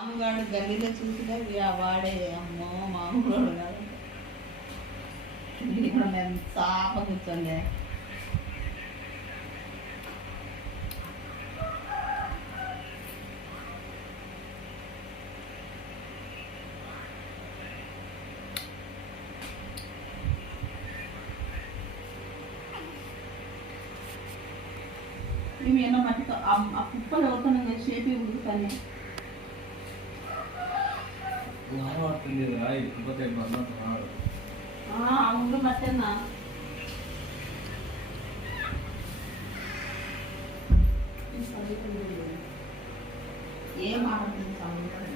అమ్మగాడు గల్లీలో చూసినా వాడే అమ్మో మామూలు కాదు. నేను చాప కూర్చోండి. మేము ఎన్నో మట్టితో ఆ కుప్పలు అవుతున్నాయి షేపి ఉడుకుతాయి. అవును మట్టేనా ఏం ఆడుతుంది సముద్రం.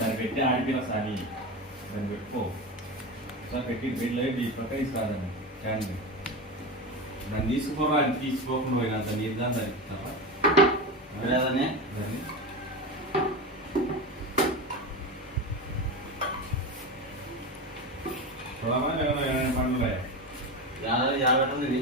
దాన్ని పెట్టి ఆడిపోయిన సారి దాన్ని పెట్టుకో సార్ పెట్టి బెడ్లో పక్క తీసుకురాదండి క్యాన్ దాన్ని తీసుకోరా అది తీసుకోకుండా పోయినా దాన్ని ఇద్దాం దాన్ని దాన్ని పండుగ యాభై ఇది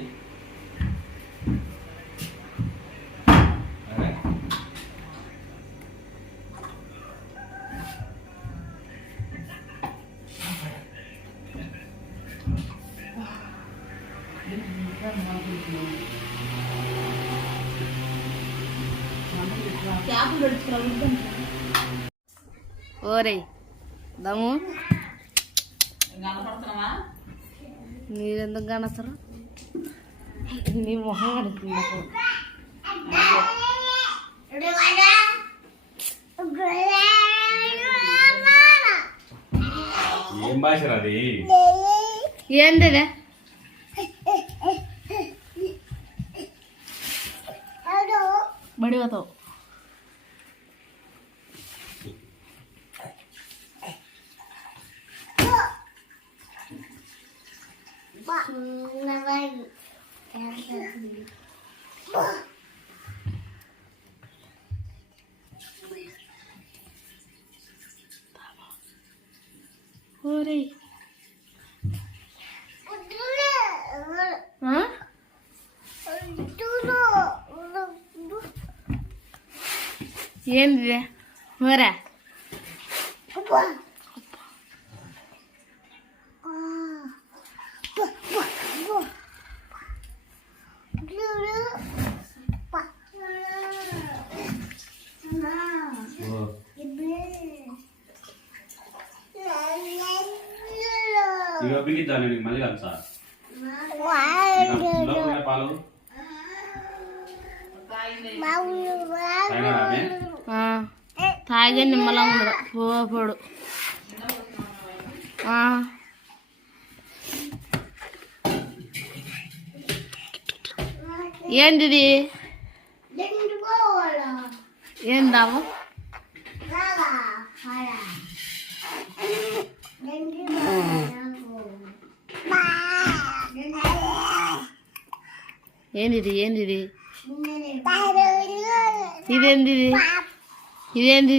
ఓరే దమ్ము కనపడుతున్నావా? మీరెందుకు కనసరు? నీ మొహం కడుతుంది నాకు. ఏం భాష అది? ఏంది బడి పోతావు. ఓరే ఏంది ఓరా దాన్ని మళ్ళీ కలిసా పాలు తాగే నిమ్మలా ఉండడు పోడు. ఏంది ఏందాము ఏంది ఇదేంది ఇదేంది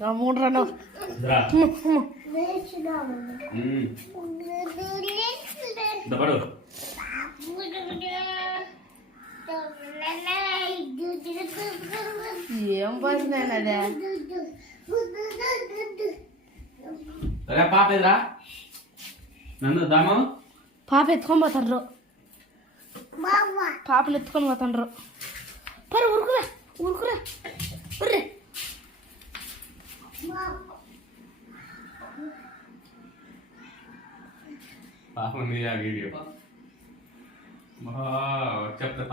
గమ్ముండ్రను ఏం పోసినాయినా పాప ఎదురా నన్ను దామా పాప ఎత్తుకొని పోతాండ్రు. పాపలు ఎత్తుకొని పోతాండ్రు. పరు ఉరుకురా ఉరుకురా ఉర్రే పాపం నీ ఆ వీడియో చెప్తా